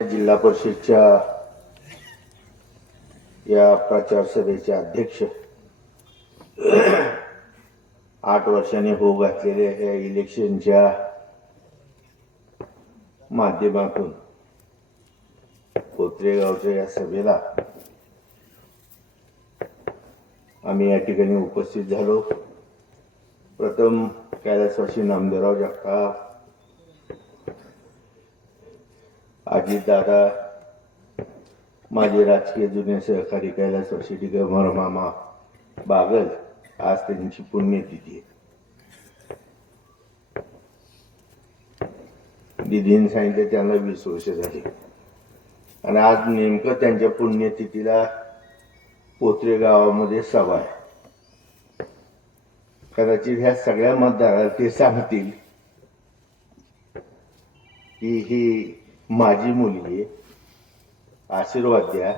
जिल्हा परिषदच्या या प्रचार सभेचे अध्यक्ष 8 वर्षांनी होऊ घातलेल्या या इलेक्शनच्या माध्यमातून कोत्रेगावच्या या सभेला आम्ही या ठिकाणी उपस्थित झालो। प्रथम कैलासवासी नामदेवराव जगताप, अजितदादा, माझे राजकीय जुने सहकारी कैलासवासी दिगंबर मामा बागल, आज त्यांची पुण्यतिथी आहे। दिदीने सांगितलं त्यांना 20 वर्ष झाली आणि आज नेमकं त्यांच्या पुण्यतिथीला पोत्रे गावामध्ये सभा आहे। कदाचित ह्या सगळ्या मतदाराला ते सांगतील की ही माझी मुलगी, आशीर्वाद द्या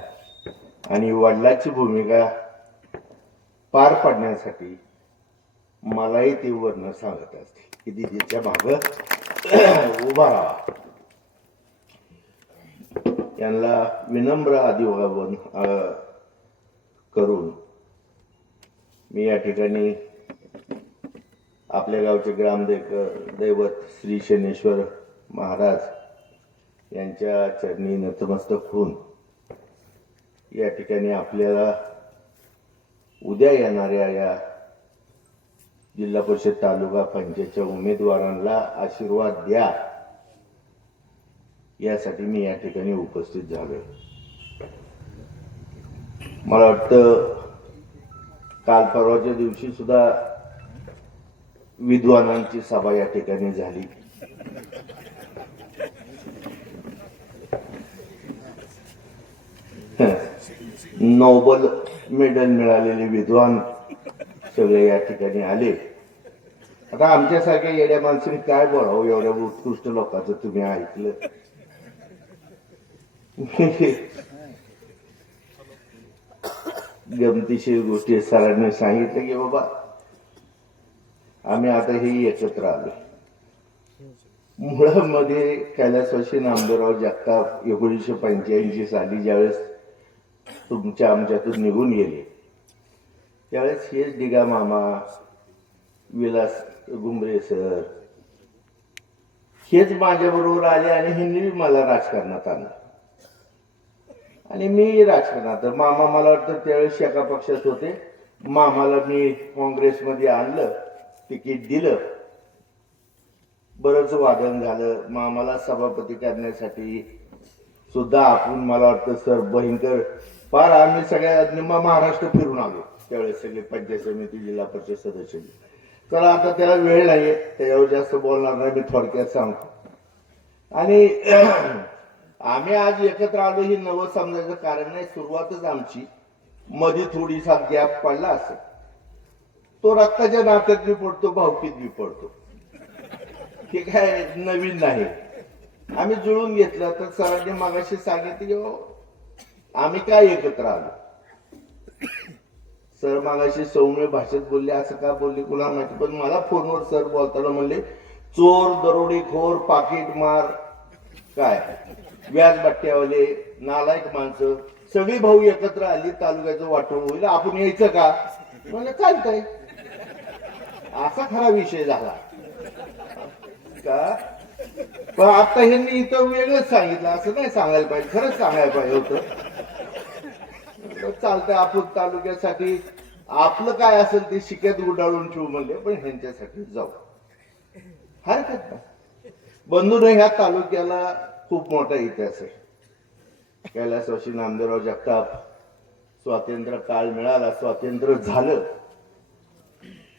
आणि वडिलांची भूमिका पार पाडण्यासाठी मलाही ते वर्ण सांगत असते की दिदीच्या मागे उभा राहा। यांना विनम्र अभिवादन करून मी या ठिकाणी आपल्या गावचे ग्रामदैवत श्री शनेश्वर महाराज यांच्या चरणी नतमस्तक होऊन या ठिकाणी आपल्याला उद्या येणाऱ्या या जिल्हा परिषद तालुका पंचायतच्या उमेदवारांना आशीर्वाद द्या यासाठी मी या ठिकाणी उपस्थित झालोय। मला वाटतं काल परवाच्या दिवशी सुद्धा विद्वानांची सभा या ठिकाणी झाली। नोबल मेडल मिळालेले विद्वान सगळे या ठिकाणी आले। आता आमच्यासारख्या येड्या माणसाने काय बोलावं, एवढ्या उत्कृष्ट लोकांचं तुम्ही ऐकलं। गमतीशीर गोष्टी सरांनी सांगितलं की बाबा आम्ही आता हे एकत्र आलो। मुळामध्ये कैलासवासी नामदेवराव जगताप 1985 साली ज्यावेळेस तुमच्या आमच्यातून निघून गेले त्यावेळेस हेच दिगा मामा, विलास गुंबरे सर हेच माझ्या बरोबर आले आणि ह्यांनी मला राजकारणात आणलं आणि मी राजकारणात। मामा मला वाटतं त्यावेळेस एका पक्षात होते, मामाला मी काँग्रेसमध्ये आणलं, तिकीट दिलं, बरंच वादन झालं। मामाला सभापती करण्यासाठी सुद्धा आपण मला वाटतं सर भयंकर फार आम्ही सगळ्या निम्मा महाराष्ट्र फिरून आलो त्यावेळेस सगळे पंचायत समिती जिल्हा परिषद सदस्य। चला आता त्याला वेळ नाहीये, त्याच्यावर जास्त बोलणार नाही, मी थोडक्यात सांगतो। आणि आम्ही आज एकत्र आलो ही नवं समजायचं कारण नाही। सुरुवातच आमची मध्ये थोडीसा गॅप पडला असेल, तो रक्ताच्या नात्यात बी पडतो, भावकीत बी पडतो, हे काय नवीन नाही। आम्ही जुळून घेतलं तर सरांनी मागाशी सांगितलं आम्ही काय एकत्र आलो। सर मागाशी सौम्य भाषेत बोलले, असं का बोलले कुणा माहिती, पण मला फोनवर सर बोलताना म्हणले चोर, दरोडेखोर, पाकिटमार, काय व्याजबट्ट्यावाले, नालायक माणसं सगळी भाऊ एकत्र आली, तालुक्याचं वाटोळ होईल, आपण यायचं का? म्हणजे चालतंय। असा खरा विषय झाला का? पण आता ह्यांनी इथं वेगळंच सांगितलं, असं नाही सांगायला पाहिजे, खरंच सांगायला पाहिजे होतं। चालतंय, आपण तालुक्यासाठी आपलं काय असेल ते शिक्यात उडाळून ठेवू म्हणले, पण ह्यांच्यासाठी जाऊ, हरकत नाही। बंधून ह्या तालुक्याला खूप मोठा इतिहास आहे। कैलासवासी नामदेवराव जगताप स्वातंत्र्य काळ मिळाला, स्वातंत्र्य झालं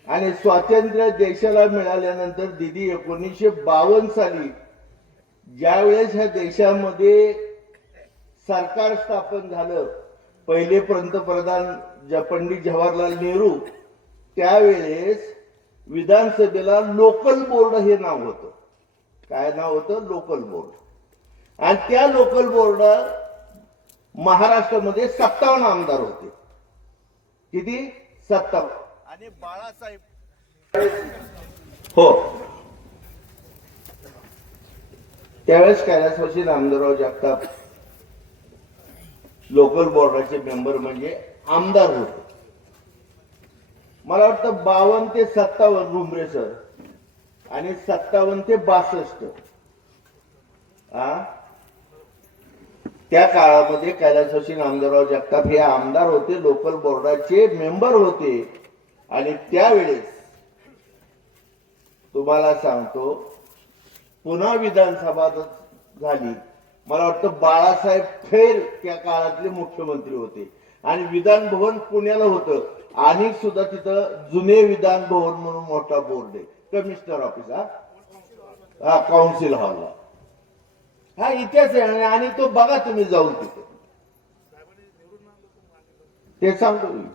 आणि स्वातंत्र्य देशाला मिळाल्यानंतर दिदी 1952 साली ज्यावेळेस ह्या देशामध्ये सरकार स्थापन झालं, पहिले पंतप्रधान पंडित जवाहरलाल नेहरू, त्यावेळेस विधानसभेला लोकल बोर्ड हे नाव होतं। काय नाव होतं? Local board. आणि त्या लोकल बोर्ड महाराष्ट्रामध्ये 57 आमदार होते। किती? 57। आणि बाळासाहेब हो त्यावेळेस कैलासवासी नामदेवराव जगताप लोकल बोर्डाचे मेंबर म्हणजे आमदार होते. मला वाटतं 52 ते 57 रुमरे सर आणि 57 ते 62 त्या काळामध्ये कैलासवासी नामदेवराव जगताप हे आमदार होते, लोकल बोर्डाचे मेंबर होते. आणि त्यावेळेस तुम्हाला सांगतो पुन्हा विधानसभा झाली. मला वाटतं बाळासाहेब फेर त्या काळातले मुख्यमंत्री होते आणि विधान भवन पुण्याला होतं. आणि सुद्धा तिथं जुने विधान भवन म्हणून मोठा बोर्ड आहे, कमिशनर ऑफिस काउन्सिल हॉलला. हा इतिहास आहे आणि तो बघा तुम्ही जाऊन तिथे. ते सांगतो मी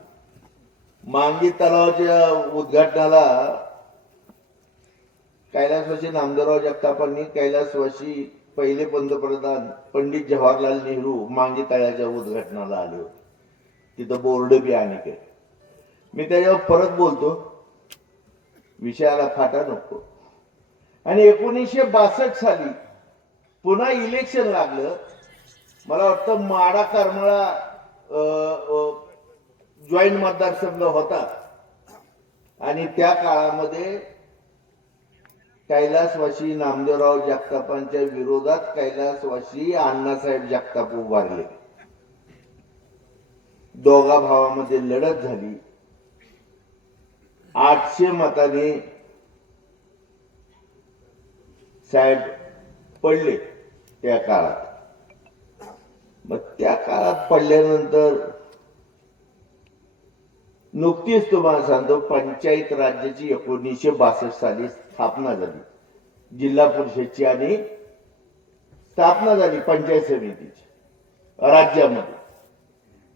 मांगी तलावाच्या उद्घाटनाला कैलासवासी नामदेवराव जगतापांनी कैलासवासी पहिले पंतप्रधान पंडित जवाहरलाल नेहरू मांगी तळ्याच्या उद्घाटनाला आले होते. तिथं बोर्ड बी आणि काय मी त्याच्यावर परत बोलतो, विषयाला फाटा नको. आणि 1962 साली पुन्हा इलेक्शन लागलं. मला वाटतं माडा करमाळा जॉईंट मतदारसंघ होता आणि त्या काळामध्ये कैलासवासी नामदेवराव जगतापांच्या विरोधात कैलासवासी अण्णासाहेब जगताप उभारले. दोघा भावामध्ये लढत झाली. 800 मताने साहेब पडले त्या काळात. मग त्या काळात पडल्यानंतर नुकतीच तुम्हाला सांगतो पंचायत राज्याची 1962 साली स्थापना झाली. जिल्हा परिषदची आणि स्थापना झाली पंचायत समितीची राज्यामध्ये.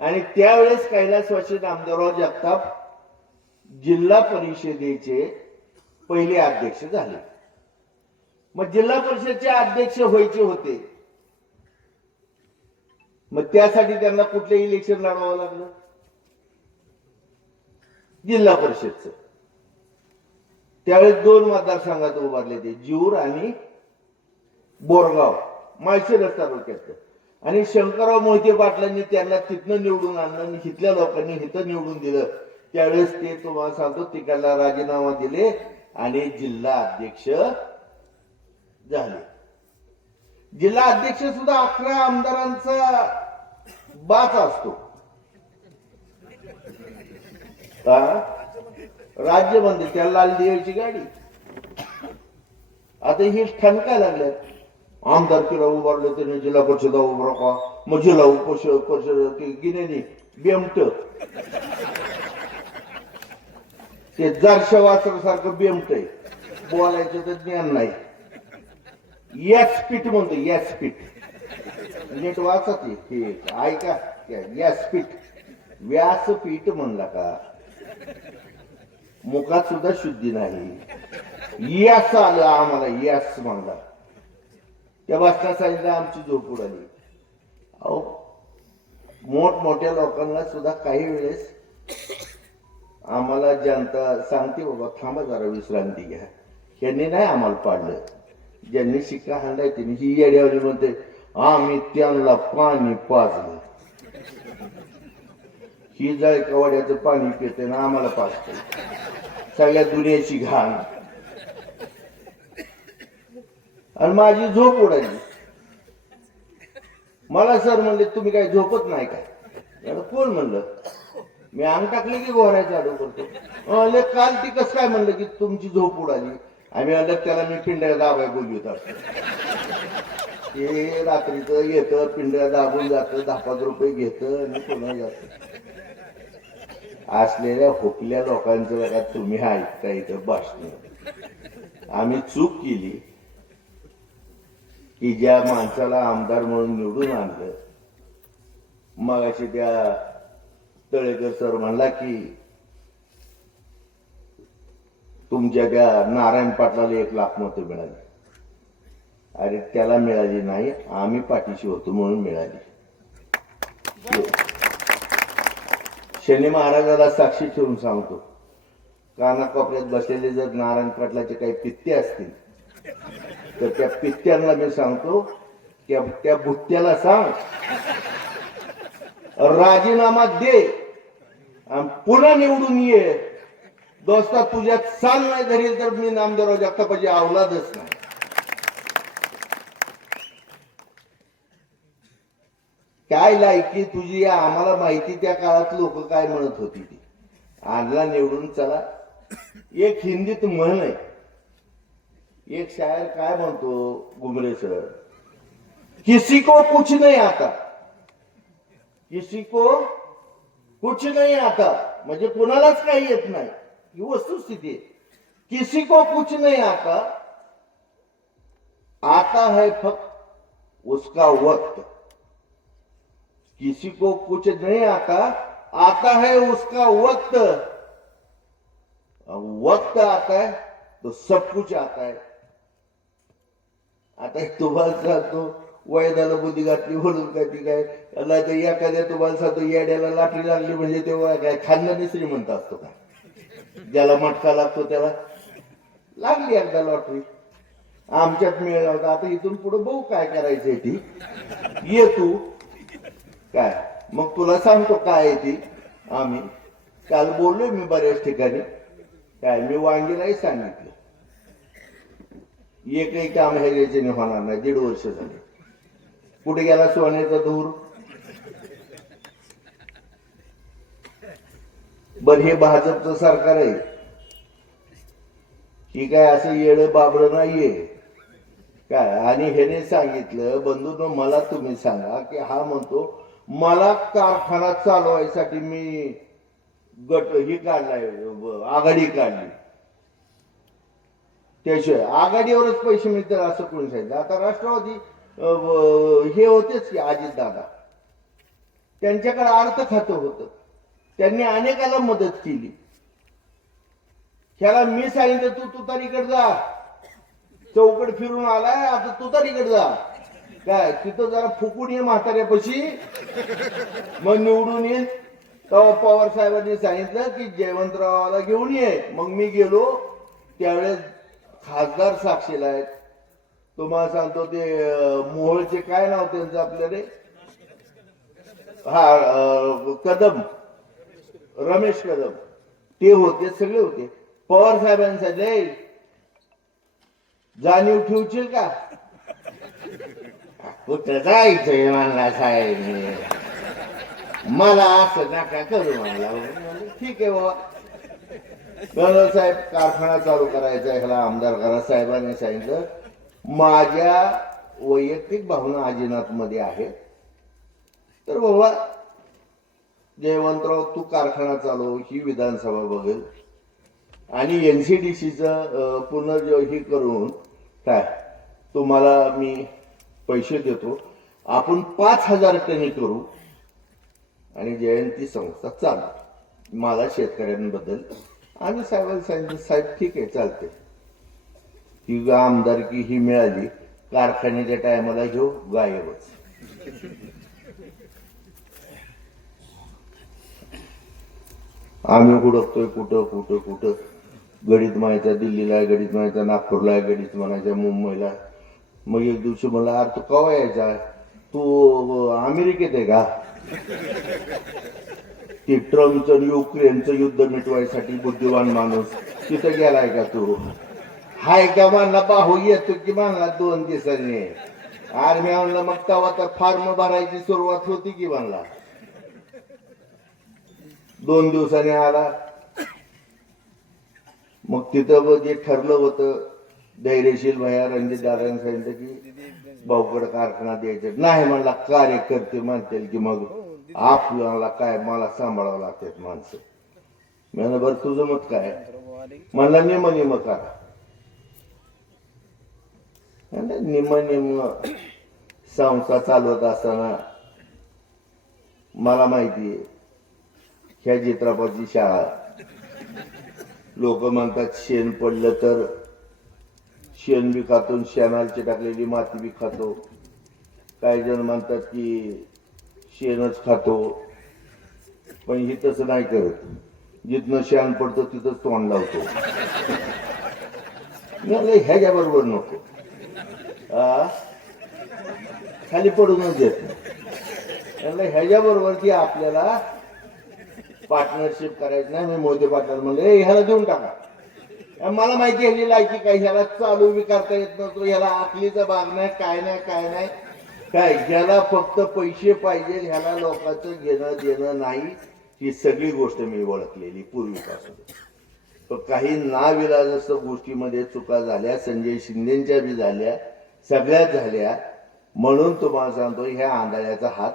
आणि त्यावेळेस कैलासवासी नामदेवराव जगताप जिल्हा परिषदेचे पहिले अध्यक्ष झाले. मग जिल्हा परिषदचे अध्यक्ष व्हायचे होते. मग त्यासाठी त्यांना कुठलं इलेक्शन लढवावं लागलं? जिल्हा परिषदचं. त्यावेळेस 2 मतदारसंघात उभारले ते, जीवर आणि बोरगाव माळशिरस तालुक्यात. आणि शंकरराव मोहिते पाटलांनी त्यांना तिथनं निवडून आणलं आणि इथल्या लोकांनी इथं निवडून दिलं. त्यावेळेस ते तुम्हाला सांगतो तिकडला राजीनामा दिले आणि जिल्हा अध्यक्ष झाले. जिल्हा अध्यक्ष सुद्धा 11 आमदारांचा बाच असतो. राज्यमंत्री त्याला लाल दिव्याची गाडी. आता ही ठणकाय लागल्यात. आमदारकीला उभारलं त्याने जिल्हा परिषदा उभा का, मग जिल्हा परिषद गिन्यानी बेमट ते जारशा वासरासारखं बेमट आहे. बोलायचं तर ज्ञान नाही. यासपीठ म्हणतो, यासपीठ नीट वाचत हे ऐका. यासपीठ व्यासपीठ म्हणला का मुखात सुद्धा शुद्धी नाही. यास आलं आम्हाला, यास म्हणला. त्या बसला सांगितलं आमची झोप उडाली. अहो मोठमोठ्या लोकांना सुद्धा काही वेळेस आम्हाला जनता सांगते बाबा थांबा जरा विश्रांती घ्या. यांनी नाही आम्हाला पाडलं. ज्यांनी शिक्का हाणलाय त्यांनी ही येड्यावली म्हणते आम्ही त्यांना पाणी पाजलं. ही जाय कवाड्याचं पाणी पिते ना आम्हाला पाजते. सगळ्या दुनियाची घाण. आणि माझी झोप उडाली. मला सर म्हणले तुम्ही काय झोपत नाही काय? कोण म्हणलं? मी अंग टाकले की गोरायचं आडू करतो. काल ती कस काय म्हणलं की तुमची झोप उडाली? आम्ही म्हणलं त्याला मी पिंड्या दाबाय बोलवीत असतो. ते रात्रीचं येतं पिंड्या दाबून जातं, 10-5 रुपये घेतं आणि पुन्हा जात. असलेल्या हुकल्या लोकांचं बघा तुम्ही ऐकता इथं भाषण. आम्ही चूक केली की ज्या माणसाला आमदार म्हणून निवडून आणलं. मग अशी त्या तळेकर सर म्हणला की तुमच्या त्या नारायण पाटलाला 1 लाख मतं मिळाली. अरे त्याला मिळाली नाही, आम्ही पाठीशी होतो म्हणून मिळाली. शनी महाराजाला साक्षी ठेवून सांगतो, कानाकोपऱ्यात बसलेले जर नारायण पाटलाचे काही पित्ते असतील तर त्या पित्त्यांना मी सांगतो, त्या बुत्त्याला सांग राजीनामा दे आणि पुन्हा निवडून ये. दोस्ता तुझ्यात सांग नाही धरेल तर मी नामदेवराव जगतापाची अवलादच नाही. काय लायकी तुझी आम्हाला माहिती. त्या काळात लोक काय म्हणत होती ती आणला निवडून चला. एक हिंदीत म्हण आहे, एक शायर काय म्हणतो गुमरे सर, किसी को कुछ नहीं आता, किसी को कुछ नहीं आता, म्हणजे कोणालाच काही येत नाही ही वस्तुस्थिती आहे. किसी को कुछ नहीं आता, आता है फक्त उसका वक्त. किसी को कुछ नहीं आता, आता है उसका वक्त. वक्त आता है तो सब कुछ आता है. आता तुम्हाला सांगतो वैदाला बुद्धी घातली म्हणून काय ती काय नाही तर एखाद्या तुम्हाला सांगतो येड्याला लाटरी लागली म्हणजे तेव्हा काय खानदानी श्रीमंत असतो का. ज्याला मटका लागतो त्याला लागली एकदा लॉटरी. आमच्यात मिळाला होता. आता इथून पुढे बघू काय करायचंय ती. ये तू काय मग तुला सांगतो काय आहे ती. आम्ही काल बोललोय मी बऱ्याच ठिकाणी. काय मी वांगीलाही सांगितलं एकही काम हे याच्याने होणार नाही. 1.5 वर्ष झाले. कुठे गेला सोन्याचा धूर. बर हे भाजपचं सरकार आहे ही काय असं येडं बाबड नाहीये काय. आणि ह्याने सांगितलं बंधूंनो मला तुम्ही सांगा की हा म्हणतो मला कारखाना चालवायसाठी मी गट ही काढलाय आघाडी काढली त्याशिवाय आघाडीवरच पैसे मिळतात असं कोणी सांगितलं. आता राष्ट्रवादी हे होतेच की अजितदादा त्यांच्याकडे अर्थ खातं होतं. त्यांनी अनेकाला मदत केली. ह्याला मी सांगितलं तू तुतारीकडे जा. चौकड फिरून आलाय आता तुतारीकडे जा. काय तिथं जरा फुकून ये म्हाताऱ्यापाशी मग निवडून येईल. तेव्हा पवार साहेबांनी सांगितलं की जयवंतरावाला घेऊन ये. मग मी गेलो त्यावेळेस खासदार साक्षीला आहेत. तुम्हाला सांगतो ते मोहोळचे काय नाव त्यांचं आपल्या रे कदम रमेश कदम ते होते सगळे होते. पवार साहेबांनी सांगितले जाणीव ठेवशील का. कुठं जायचंय म्हणला साहेब मला असं नका करू म्हणला. ठीक आहे बाबा. कर्नल साहेब कारखाना चालू करायचा ह्याला आमदार करा. साहेबांनी सांगितलं माझ्या वैयक्तिक भावना आजीनाथ मध्ये आहेत तर बाबा जयवंतराव तू कारखाना चालव ही विधानसभा बघेल आणि एनसीडीसीचं पुनर्जीवी करून काय तुम्हाला मी पैसे देतो. आपण 5,000 टनी करू आणि जयंती संस्था चालू. मला शेतकऱ्यांबद्दल आम्ही साहेबांनी सांगितलं साहेब ठीक आहे चालते. ती आमदारकी ही मिळाली. कारखान्याच्या टायमाला घेऊ गायबच. आम्ही हुडकतोय कुठं कुठं कुठं. गणित म्हणायचा दिल्लीला आहे, गणित म्हणायचा नागपूरला आहे, गणित म्हणायचा मुंबईला. मग एक दिवशी म्हणला अरे तू केव्हा यायचा. तू अमेरिकेत आहे का. ते ट्रम्पचं युक्रेनचं युद्ध मिटवायसाठी बुद्धिवान माणूस तिथं गेलाय का तू. हाय का म्हणला बाहू येतो की म्हणला 2 दिवसांनी. आर्मी म्हणलं मग तेव्हा तर फॉर्म भरायची सुरुवात होती की म्हणला. 2 दिवसांनी आला. मग तिथं जे ठरलं होतं धैर्यशील भैया रणजित दादांनी सांगितलं की भाऊकडे कारखाना द्यायचा नाही म्हणला. कार्यकर्ते म्हणतील की मग आपल्याला काय मला सांभाळावं लागतात माणसं. म्हणलं बरं तुझं मत काय. म्हणला निम करा. निम संस्था चालवत असताना मला माहिती आहे ह्या चित्रपटाची शाळा. लोक म्हणतात शेण पडलं तर शेण बी खातो, शेणाची टाकलेली माती बी खातो. काही जण म्हणतात की शेणच खातो. पण ही तसं नाही करत. जिथनं शेण पडतं तिथंच तोंड लावतो. मी म्हणलं ह्याच्या बरोबर नको, खाली पडूनच देत नाही. ह्याच्या बरोबर की आपल्याला पार्टनरशिप करायची नाही. मी मोदी पार्टनर म्हणले ह्याला देऊन टाका. मला माहिती आहे ह्याची लायकी काय, ह्याला चालू बी करता येत नव्हतं, ह्याला आखलीचा भाग नाही, काय नाही काय नाही काय, ह्याला फक्त पैसे पाहिजे, ह्याला लोकांचं घेणं देणं नाही. ही सगळी गोष्ट मी ओळखलेली पूर्वीपासून. पण काही नाविलाजास्त गोष्टीमध्ये चुका झाल्या, संजय शिंदेच्या बी झाल्या, सगळ्याच झाल्या. म्हणून तुम्हाला सांगतो ह्या आंधळ्याचा हात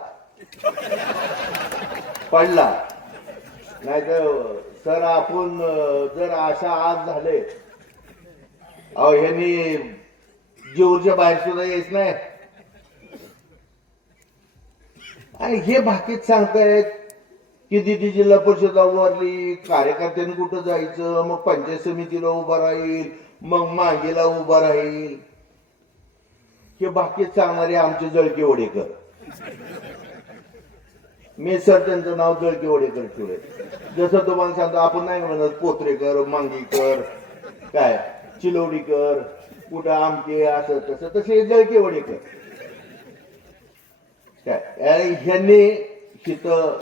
पडला. नाही तर सर आपण जर अशा आज झाले, अहो ह्यांनी जेऊरच्या बाहेर सुद्धा यायच नाही. आणि हे बाकीच सांगतायत की दिदी जिल्हा परिषद उभारली, कार्यकर्त्यांनी कुठं जायचं, मग पंचायत समितीला उभा राहील, मग मागेला उभा राहील. हे बाकीच सांगणारे आमचे जळके वडेकर. मी सर त्यांचं नाव जळके वडेकर ठेवले. जसं तुम्हाला सांगतो आपण नाही म्हणत पोत्रेकर, मांगीकर, काय चिलवडीकर, कुठं आमके असं तसं, तसे जळके वडेकर. काय ह्यांनी हिथं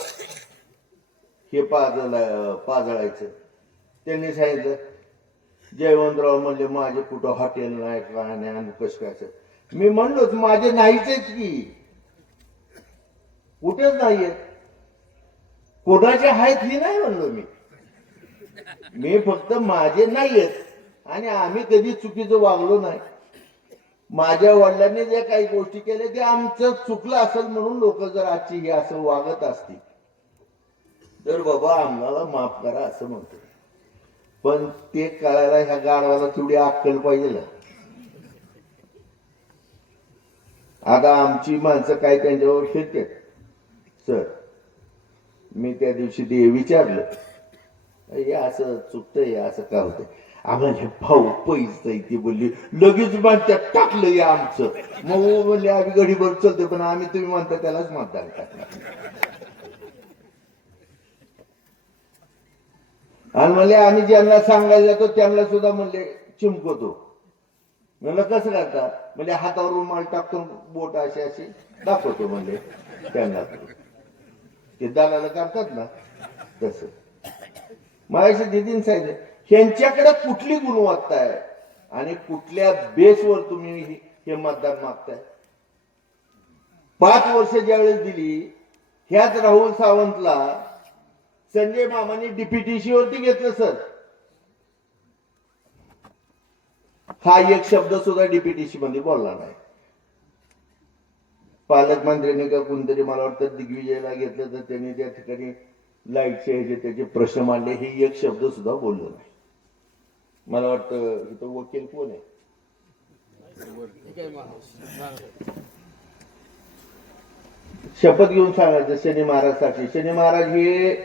हे पाजळायचं. त्यांनी सांगितलं जयवंतराव म्हणले माझे कुठं हॉटेल नाही काय नाही आणि कसं काय. मी म्हणलोच माझे नाहीच की, कुठेच नाहीये, कोणाचे आहेत ही नाही म्हणलो मी फक्त माझे नाहीयेत. आणि आम्ही कधी चुकीचं वागलो नाही. माझ्या वडिलांनी जे काही गोष्टी केल्या ते आमचं चुकलं असेल म्हणून लोक जर आजची हे असं वागत असतील तर बाबा आम्हाला माफ करा असं म्हणतो. पण ते कळायला ह्या गाडवाला तेवढी अक्कल पाहिजे ना. आता आमची माणसं काय त्यांच्यावर फिरतात. सर मी त्या दिवशी ते विचारलं हे असं चुकतंय असं का होतंय. आम्हाला हे भाऊ पैसे ती बोलली लगेच म्हणतात टाकलं या आमचं. मग म्हणले आम्ही गडीभर चलतो पण आम्ही तुम्ही म्हणता त्यालाच मतदान टाकणार. आणि म्हणले आम्ही ज्यांना सांगायला जातो त्यांना सुद्धा म्हणले चिमकवतो. म्हणलं कसं करता, म्हणजे हातावर रुमाल टाकतो बोट असे असे दाखवतो म्हणले त्यांना. ते दालाला करतात ना तसं. माझ्या दिदीने सांगितलं ह्यांच्याकडे कुठली गुणवत्ता आहे आणि कुठल्या बेसवर तुम्ही हे मतदान मागताय. 5 वर्ष ज्यावेळेस दिली ह्याच राहुल सावंतला संजय मामांनी डीपीटीसी वरती घेतलं. सर हा एक शब्द सुद्धा डीपीटीसी मध्ये बोलला नाही. पालकमंत्र्यांनी का कोणतरी मला वाटतं दिग्विजयला घेतलं तर त्यांनी त्या ठिकाणी लाईटचे ह्याचे त्याचे प्रश्न मांडले. हे एक शब्द सुद्धा बोललो नाही. मला वाटतं इथं वकील कोण आहे, शपथ घेऊन सांगायचं शनी महाराजसाठी. शनी महाराज हे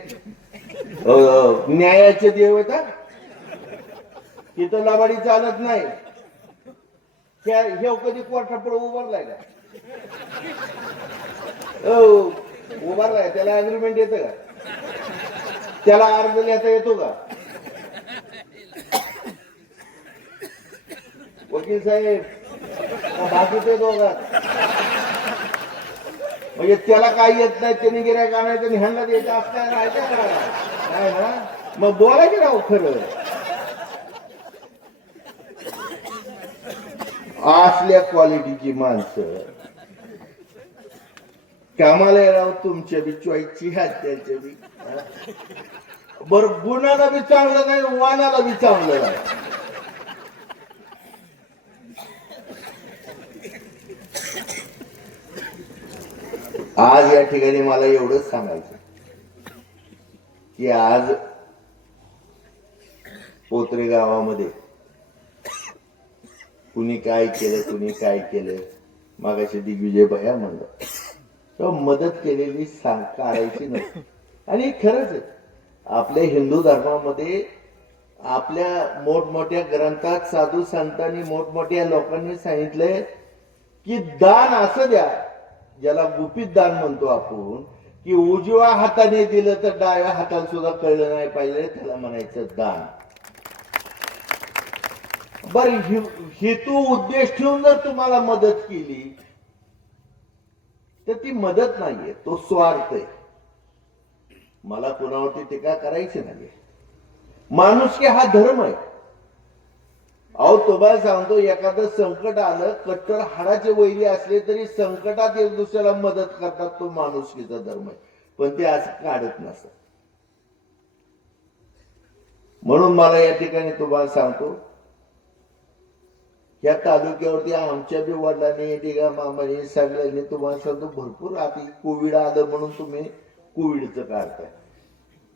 न्यायाचे देव आहेत. इथं लबाडी चालत नाही. हे कधी कोर्टापुढे उभारलाय का, उभारलाय त्याला अग्रीमेंट येतं का, त्याला अर्ज लिहायचा येतो का. वकील साहेब बाकीचे दोघात म्हणजे त्याला काही येत नाही, त्यांनी गिऱ्हाईक आणायचं आणि ह्यांना द्यायचं असं नाही ना. मग बोलायचे राव खरं. असल्या क्वालिटीची माणसं कामाला राव तुमच्या बी चॉईसची ह्या त्यांच्या बी. बरं गुणाला बी चांगलं नाही, वानाला बी चांगलं नाही. आज या ठिकाणी मला एवढंच सांगायचं की आज पोत्रे गावामध्ये कुणी काय केलं कुणी काय केलं. मागाशी दिग्विजय भैया म्हणलं तर मदत केलेली काढायची नव्हती. आणि खरंच आहे आपल्या हिंदू धर्मामध्ये आपल्या मोठमोठ्या ग्रंथात साधू संतांनी मोठमोठ्या लोकांनी सांगितलंय की दान असं द्या ज्याला गुपित दान म्हणतो आपण, की उजव्या हाताने दिलं तर डाव्या हाताला सुद्धा कळलं नाही पाहिजे त्याला म्हणायचं दान. बर हेतू उद्देश ठेवून जर तुम्हाला मदत केली तर ती मदत नाहीये, तो स्वार्थ आहे. मला कुणावरती टीका करायची नाहीये. माणुसकी हा धर्म आहे. अहो तुम्हाला सांगतो, एखादं संकट आलं, कट्टर हाडाचे वैरी असले तरी संकटात एक दुसऱ्याला मदत करतात, तो माणुसकीचा धर्म आहे. पण ते असं काढत नसत. म्हणून मला या ठिकाणी तुम्हाला सांगतो, या तालुक्यावरती आमच्या बी वडिलांनी टीका मामाने सगळ्यांनी तुम्हाला सांगतो भरपूर. आता कोविड आलं म्हणून तुम्ही कोविडचं काढताय.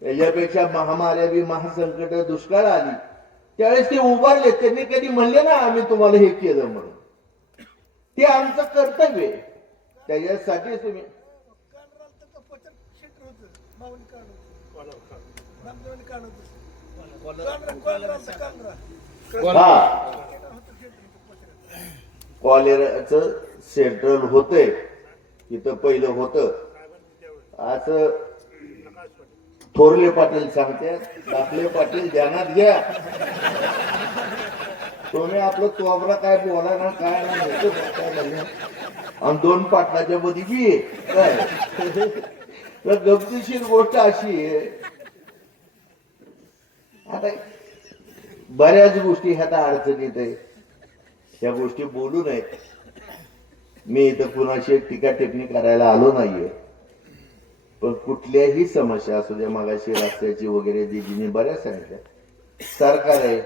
त्याच्यापेक्षा महामार्या बी महासंकट दुष्काळ आली त्यावेळेस ते उभारले. त्यांनी कधी म्हणले ना आम्ही तुम्हाला हे केलं म्हणून. ते आमचं कर्तव्य आहे. त्याच्यासाठी तुम्ही कॉलेराचं सेंट्रल होतंय, तिथं पहिलं होतं. असं थोरले पाटील सांगते, दाखले पाटील ध्यानात घ्या. तुम्ही आपलं तोबरा काय बोला ना काय नाही. आणि दोन पाटलाच्या मध्ये बी काय तर गमतीशीर गोष्ट अशी आहे. आता बऱ्याच गोष्टी ह्या अडचणीत आहे, त्या गोष्टी बोलू नयेत. मी इथं कुणाशी टीका टिप्पणी करायला आलो नाहीये. पण कुठल्याही समस्या असू द्या, मगाशी रस्त्याची वगैरे दिदीने बऱ्याच सांगितल्या. सरकार आहे,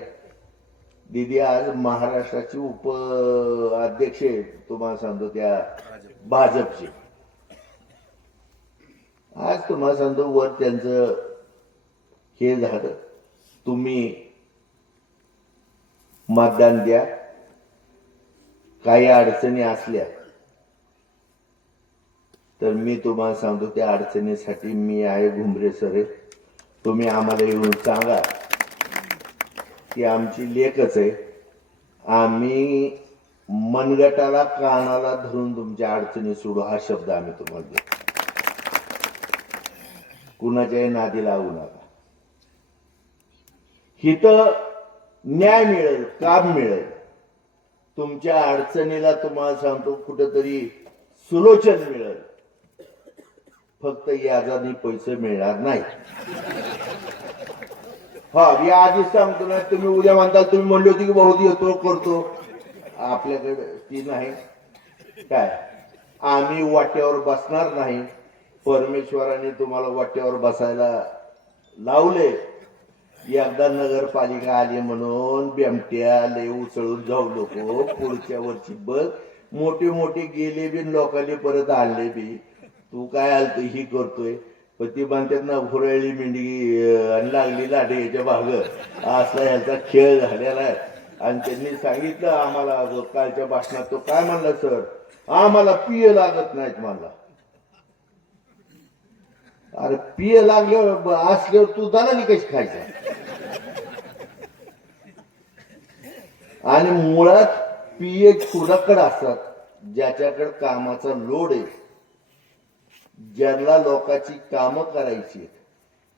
दिदी आज महाराष्ट्राची उप अध्यक्ष आहे, तुम्हाला सांगतो त्या भाजपची. आज तुम्हाला सांगतो वर त्यांचं हे झालं, तुम्ही मतदान द्या. काही अडचणी असल्या तर मी तुम्हाला सांगतो त्या अडचणीसाठी मी आहे, घुमरे सर. तुम्ही आम्हाला येऊन सांगा, ती आमची लेखच आहे. आम्ही मनगटाला कानाला धरून तुमच्या अडचणी सोडू, हा शब्द आम्ही तुम्हाला देतो. कुणाच्याही नादी लावू नका. हिथं न्याय मिळेल, काम मिळेल. तुमच्या अडचणीला तुम्हाला सांगतो कुठेतरी सुलोचन मिळेल. फक्त याजाने पैसे मिळणार नाही. हा मी आधीच सांगतो ना, तुम्ही उद्या म्हणताल तुम्ही म्हणले होते की बहुत येतो करतो, आपल्याकडे ती नाही. काय आम्ही वाट्यावर बसणार नाही. परमेश्वराने तुम्हाला वाट्यावर बसायला लावले. एकदा नगरपालिका आली म्हणून बेमट्या लय उचलून जाऊ नको. पुढच्या वर्षी बघ, मोठे मोठे गेले बी लोकांनी परत आणले बी. तू काय आलत ही करतोय. पण ती म्हणतात ना, घोरळली मेंढी लागली लाटे याच्या भाग, असला ह्याचा खेळ झालेला आहे. आणि त्यांनी सांगितलं आम्हाला कालच्या भाषणात, तो काय म्हणला, सर आम्हाला पिय लागत नाहीत म्हणला. अरे पिय लागल्यावर असल्यावर तू दाना कशी खायचा. आणि मुळात पिये कुणाकडे असतात, ज्याच्याकडे कामाचा लोड आहे, ज्यांना लोकांची कामं करायची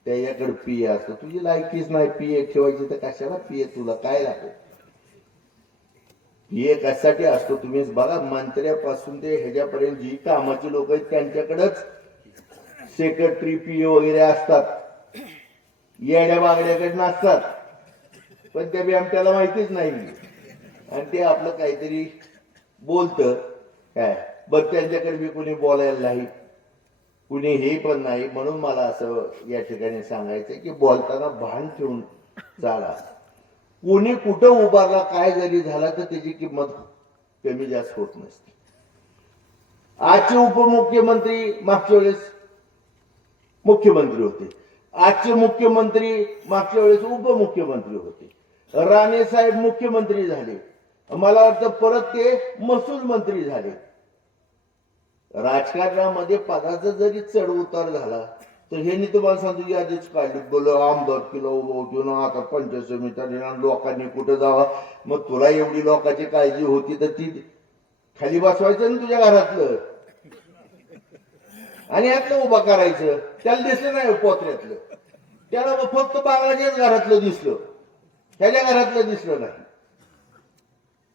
त्याच्याकडे पिये असतो. तुझी लायकीच नाही पिये ठेवायची तर कशाला पिये, तुला काय लागतो. पिये कशासाठी असतो तुम्ही बघा. मंत्र्यापासून ते ह्याच्यापर्यंत जी कामाची लोक आहेत त्यांच्याकडेच सेक्रेटरी पीए वगैरे असतात. येड्या बागड्याकडे नसतात. पण त्या बी आमच्याला माहितीच नाही. आणि ते आपलं काहीतरी बोलतं काय, बघ त्यांच्याकडे बी कुणी बोलायला नाही, कुणी हे पण नाही. म्हणून मला असं या ठिकाणी सांगायचं की बोलताना भान ठेवून चाला. कोणी कुठं उभारला काय जरी झाला तर त्याची किंमत कमी जास्त होत नसते. आजचे उपमुख्यमंत्री मागच्या वेळेस मुख्यमंत्री होते, आजचे मुख्यमंत्री मागच्या वेळेस उपमुख्यमंत्री होते. राणे साहेब मुख्यमंत्री झाले, मला वाटतं परत ते महसूल मंत्री झाले. राजकारणामध्ये पदाचा जरी चढ उतार झाला तर हे तुम्हाला सांगतो यादीच काढली. बोल आमदार किलो उभं आता पंचायत समिती लोकांनी कुठं जावा. मग तुला एवढी लोकांची काळजी होती तर ती खाली बसवायचं ना तुझ्या घरातलं, आणि यातलं उभा करायचं. त्याला दिसलं नाही पोत्र्यातलं, त्याला फक्त बांगलादेश घरातलं दिसलं, त्याच्या घरातलं दिसलं नाही.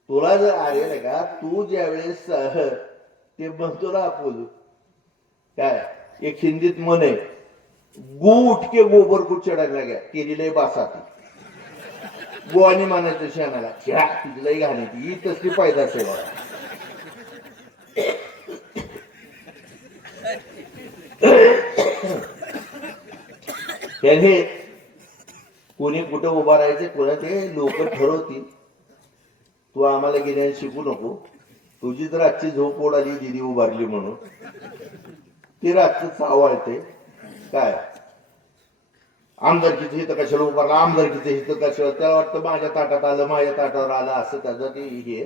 तुला जर आले ना का, तू ज्यावेळेस ते म्हणतो ना आपण काय, एक हिंदीत म्हण आहे, गो उठ के गोबर को चढायला गया केली लय बासाती. गोवानी म्हणायचं शेणाला घ्या तुझी लई घाणी ही तसली पैदास आहे बघा. त्याने कोणी कुठं उभा राहायचं कोणा ते लोक ठरवतील. तू आम्हाला गेल्याने शिकू नको. तुझी तर आजची झोप ओढाली दिदी उभारली म्हणून ती रातच चावळते. काय आमदारकीचं हिथं कशाला उभारला, आमदारकीचं हिथं कशाला, त्याला वाटतं माझ्या ताटात आलं माझ्या ताटावर आलं असं त्याचं ते हे.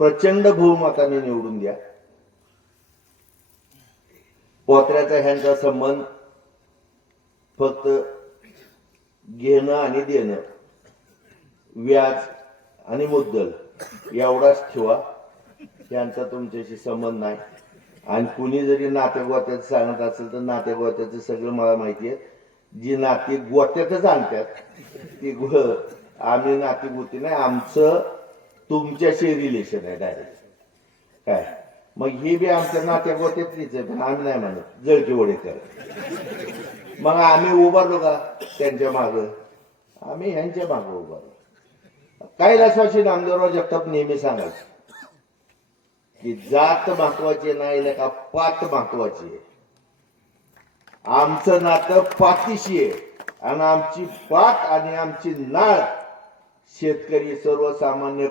प्रचंड बहुमताने निवडून द्या. पोत्र्याचा ह्यांचा संबंध फक्त घेणं आणि देणं, व्याज आणि मुद्दल एवढाच ठेवा. त्यांचा तुमच्याशी संबंध नाही. आणि कुणी जरी नातेगोत्याचं सांगत असेल तर नातेगोत्याचं सगळं मला माहिती आहे. जी नाती गोत्यातच आणतात ती आम्ही नाती गोती नाही. आमचं तुमच्याशी रिलेशन आहे डायरेक्ट. काय मग ही बी आमच्या नात्या गोत्यातलीच आहे, पण आम्ही नाही म्हणत जळकी वडेकर. मग आम्ही उभारलो का त्यांच्या माग, आम्ही ह्यांच्या माग उभारलो. कैलासवासी नामदेवराव जगताप नेहमी सांगायचे की जात महत्वाची नाही का पात महत्वाची आहे. आमचं नातं पातीशी आहे आणि आमची पात आणि आमची नाळ शेतकरी, सर्वसामान्य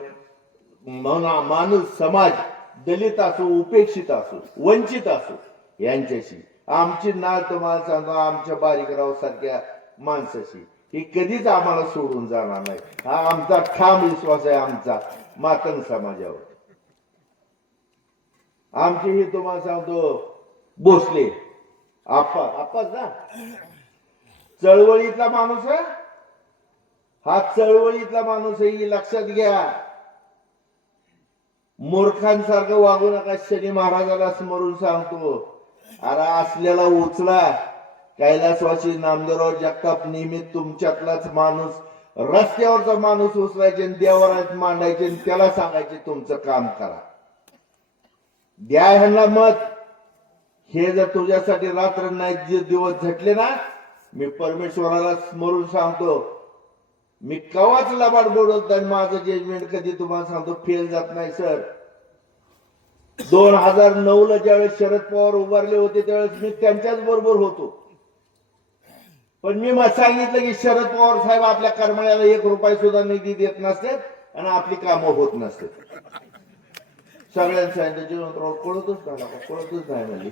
माणूस, समाज, दलित असो, उपेक्षित असो, वंचित असो यांच्याशी आमची नाळ तुम्हाला सांगतो आमच्या बारीकराव सारख्या माणसाशी ही कधीच आम्हाला सोडून जाणार नाही. हा आमचा ठाम विश्वास आहे आमचा मातंग समाजावर. आमची ही तुम्हाला सांगतो भोसले आप्पा ना चळवळीतला माणूस आहे. हा चळवळीतला माणूस आहे ही लक्षात घ्या. मूर्खांसारखं वागू नका. शनी महाराजाला स्मरून सांगतो, अरे असलेला उचला. कैलासवासी नामदेवराव जगताप नेहमी तुमच्यातलाच माणूस, रस्त्यावरचा माणूस उचलायचे आणि देवारात मांडायचे आणि त्याला सांगायचे तुमचं काम करा. द्या ह्यांना मत. हे जर तुझ्यासाठी रात्र नाही जे दिवस झटले ना, मी परमेश्वराला स्मरून सांगतो, मी कवाच लबाड बोलत आणि माझं जजमेंट कधी तुम्हाला सांगतो फेल जात नाही सर. 2009 ला ज्यावेळेस शरद पवार उभारले होते त्यावेळेस मी त्यांच्याच बरोबर होतो. पण मी मग सांगितलं की शरद पवार साहेब आपल्या कर्मळ्याला 1 रुपया सुद्धा निधी देत नसतात आणि आपली कामं होत नसतात. सगळ्यांनी सांगितलं जीवनराव कळतच नाही म्हणजे.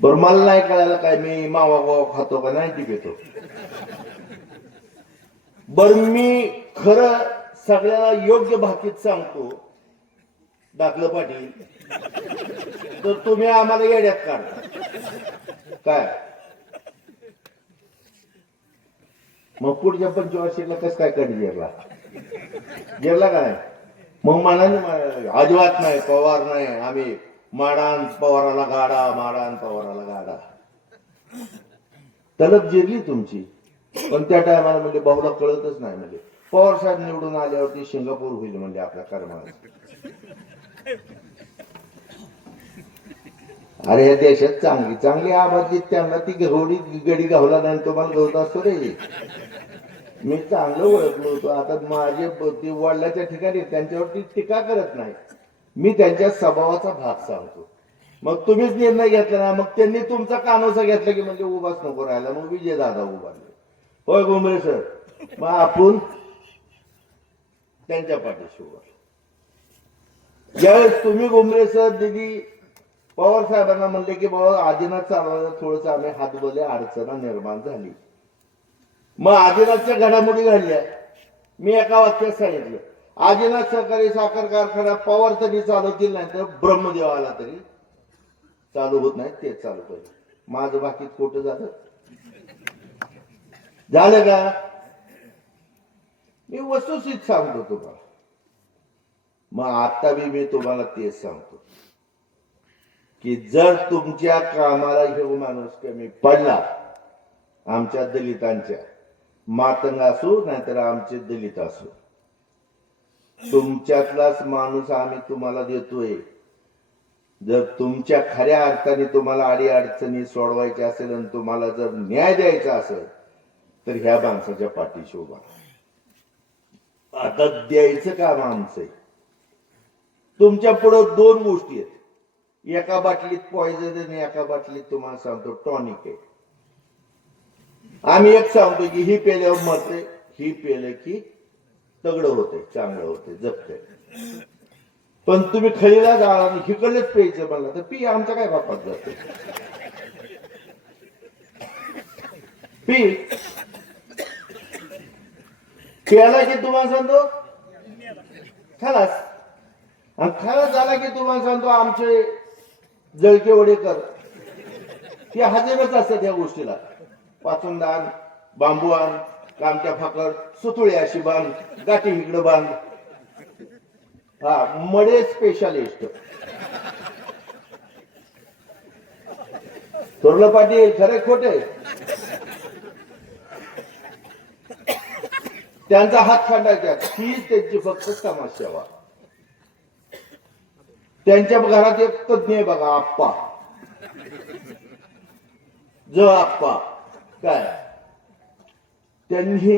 बरं मला नाही कळायला काय मी मावा गोवा खातो का नाही ती घेतो. बर मी खरं सगळ्याला योग्य भाकीत सांगतो दाखलं पाटील, तर तुम्ही आम्हाला येड्यात काढता काय. मग पुढच्या 45ला कसं काय कधी गेरला का नाही. मग म्हणाले अजिबात नाही पवार नाही, आम्ही माडान पवाराला गाडा, माडान पवाराला गाडा. तलब जिरली तुमची. पण त्या टायमाला म्हणजे भाऊला कळतच नाही म्हणजे पवार साहेब निवडून आल्यावरती सिंगापूर होईल म्हणजे आपल्या कर्माला. अरे या देशात चांगली चांगली आबादीत त्यांना ती गवडी गडी गावला नाही तुम्हाला गवत असतो रे. मी चांगलं ओळखलो होतो. आता माझे वडिलाच्या ठिकाणी त्यांच्यावरती टीका करत नाही, मी त्यांच्या स्वभावाचा भाग सांगतो. मग तुम्हीच निर्णय घेतला ना, मग त्यांनी तुमचा कानोसा घेतला की म्हणजे उभाच नको राहायला, मग विजय दादा उभारले. होय घुमरे सर. मग आपण त्यांच्या पाठीशी उभा. ज्यावेळेस तुम्ही घुमरे सर दिदी पवार साहेबांना म्हणले की बाबा आदिनाथ चालवायला थोडस आम्ही हातबले अडचण निर्माण झाली. मग आदिनाथच्या घडामोडी घडल्या. मी एका वाक्यात सांगितलं, आदिनाथ सहकारी साखर कारखाना पवार तरी चालवतील नाही तर ब्रह्मदेव आला तरी चालू होत नाही, तेच चालू पाहिजे. माझं बाकी खोटं झालं का. मी वस्तुस्थित सांगतो तुम्हाला. मग आता बी मी तुम्हाला तेच सांगतो की जर तुमच्या कामाला हे माणूस कमी पडला आमच्या दलितांच्या, मातंग असू नाहीतर आमचे दलित असू, तुमच्यातलाच माणूस आम्ही तुम्हाला देतोय. जर तुमच्या खऱ्या अर्थाने तुम्हाला अडी अडचणी सोडवायची असेल आणि तुम्हाला जर न्याय द्यायचा असेल तर ह्या माणसाच्या पाठीशी उभा. आता द्यायचं काम आमचंय. तुमच्या पुढे दोन गोष्टी आहेत, एका बाटलीत पॉइझन आणि एका बाटलीत तुम्हाला सांगतो टॉनिक आहे. आम्ही एक सांगतो की ही पेल्यावर मरते, ही पेलं की तगड होते, चांगलं होते, जगते. पण तुम्ही खळीला जाणार आणि हिकडलेच प्यायचं म्हणलं तर पी, आमच्या काय बापात जाते, पी. प्याला की तुम्हाला सांगतो खलास, आणि खलास झाला की तुम्हाला सांगतो आमचे जळके वडेकर हे हजेरच असतात या गोष्टीला. पाचुंदान, बांबुआन, कामट्या फाकड, सुतुळे अशी बांध, गाठी इकडं बांध. हा मडे स्पेशालिस्ट थोरलं पाटील, खरे खोटे त्यांचा हात खांडायचा, हीच त्यांची फक्त समाजसेवा. त्यांच्या घरात एक तज्ञ आहे बघा, आप्पा ज आप्पा. काय त्यांनी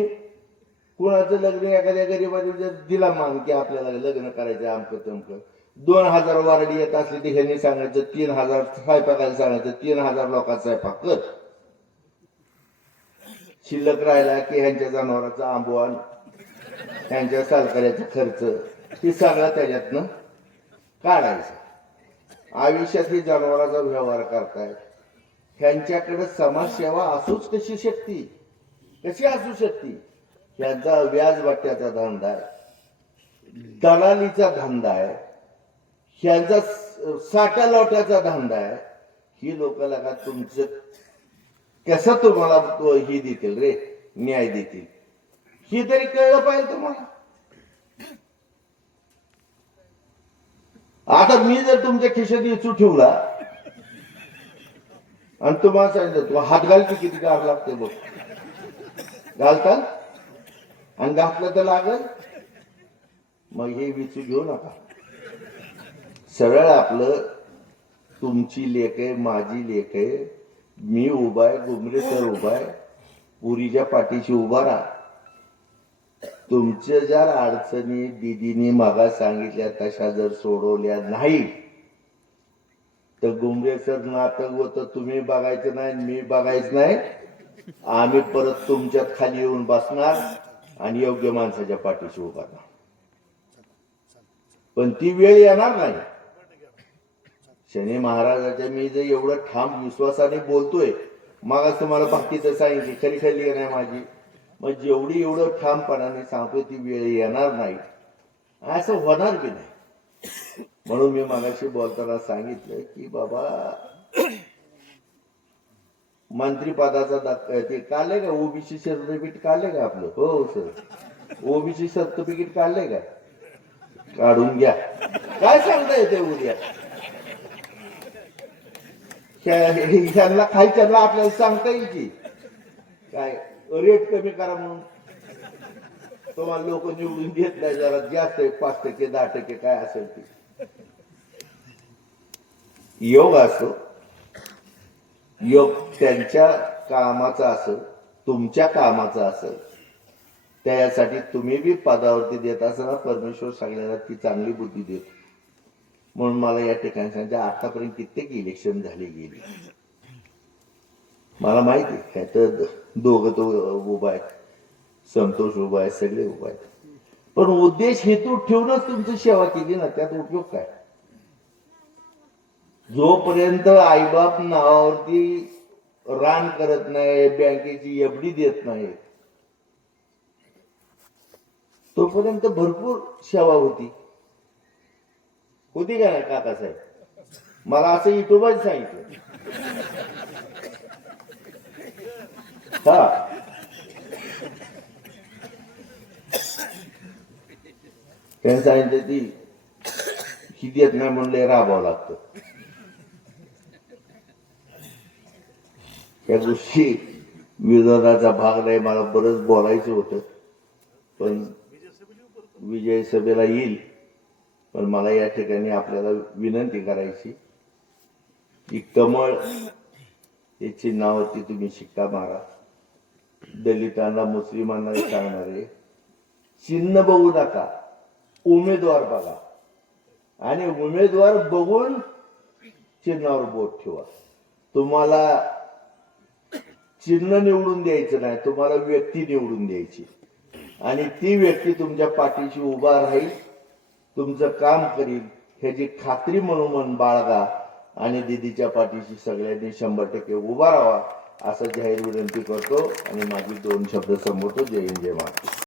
कुणाचं लग्न एखाद्या गरीबाने जर दिला मान की आपल्याला लग्न करायचं आमकं तमकं, 2000 वारडी येत असली तर ह्यांनी सांगायचं 3000 स्वयंपाकाला सांगायचं 3000 लोकांचा स्वयंपाक कर. शिल्लक राहिला की ह्यांच्या जनावरांचा आंबवान, ह्यांच्या सालकऱ्याचा खर्च, हे सगळं त्याच्यातनं काढायचं. आयुष्यात ही जनावरांचा व्यवहार करतायत, ह्यांच्याकडे समाजसेवा असूच कशी शकते, कशी असू शकते. ह्यांचा व्याजवाट्याचा धंदा आहे, दलालीचा धंदा आहे, ह्यांचा साठा लोट्याचा धंदा आहे. ही लोक लगा तुमचं कसं तुम्हाला ही देतील रे, न्याय देतील, ही तरी कळलं पाहिजे तुम्हाला. आता मी जर तुमच्या खिशात इचू ठेवला आणि तुम्हाला सांगितलं तू हात घाल की किती गार लागते बघ, घालताल आणि घातलं तर लागल, मग हे विचू घेऊ नका. सरळ आपलं तुमची लेख आहे, माझी लेख आहे, मी उभा आहे, गुमरे सर उभा आहे, पुरीच्या पाठीशी उभा राहा. तुमच्या ज्या अडचणी दिदीनी मागा सांगितल्या तशा जर सोडवल्या नाही तर गुमरे सर नाटक होतं, तुम्ही बघायचं नाही, मी बघायचं नाही. आम्ही परत तुमच्यात खाली येऊन बसणार आणि योग्य माणसाच्या पाठीशी उभा राहणार. पण ती वेळ येणार नाही. शनी महाराजाच्या मी जे एवढं ठाम विश्वासाने बोलतोय, मग तुम्हाला बाकीचं सांगितली खरी खरी नाही माझी, मग जेवढी एवढं ठामपणाने सांगतोय ती वेळ येणार नाही, असं होणार बी नाही. म्हणून मी मगाशी बोलताना सांगितलं की बाबा मंत्रीपदाचा ते काढले का, ओबीसी सर्टिफिकेट काढले का आपलं? हो सर, ओबीसी सर्टिफिकेट काढले का? काढून घ्या. काय सांगता येते उद्या ह्यांना खायच्यांना आपल्याला सांगता येईल की काय रेट कमी करा म्हणून, तुम्हाला लोक निवडून घेत नाही, जरा जास्त आहे 5%, 10% काय असेल ते. योग असो, योग त्यांच्या कामाचा असेल, तुमच्या कामाचा असेल, त्यासाठी तुम्ही बी पदावरती देत असताना परमेश्वर सगळ्याला ती चांगली बुद्धी देतो. म्हणून मला या ठिकाणी सांगितलं, आतापर्यंत कित्येक इलेक्शन झाली गेली, मला माहिती आहे. तर दोघं तो उभा आहेत, संतोष उभा आहे, सगळे उभा आहेत. पण उद्देश हेतू ठेवूनच तुमची सेवा केली ना, त्यात उपयोग काय? जोपर्यंत आईबाप नावावरती रान करत नाही, बँकेची एफडी देत नाही, तोपर्यंत भरपूर सेवा होती का नाही काकासाहेब? मला असं युट्यूबच सांगितलं. हा त्यांनी सांगितलं ती ही देत नाही म्हणले राबावं लागतं. त्या गोष्टी विनोदाचा भाग नाही, मला बरंच बोलायचं होतं, पण विजय सभेला येईल. पण मला या ठिकाणी आपल्याला विनंती करायची की कमळ हे चिन्हावरती तुम्ही शिक्का मारा. दलितांना मुस्लिमांना सांगणार आहे, चिन्ह बघू नका, उमेदवार बघा आणि उमेदवार बघून चिन्हावर बोट ठेवा. तुम्हाला चिन्ह निवडून द्यायचं नाही, तुम्हाला व्यक्ती निवडून द्यायची आणि ती व्यक्ती तुमच्या पाठीशी उभा राहील, तुमचं काम करील ह्याची खात्री म्हणून बाळगा आणि दीदीच्या पाठीशी सगळ्यांनी 100% उभा राहावा असं जाहीर विनंती करतो आणि माझी 2 शब्द संबोधतो. जय हिंद, जय महाराष्ट्र.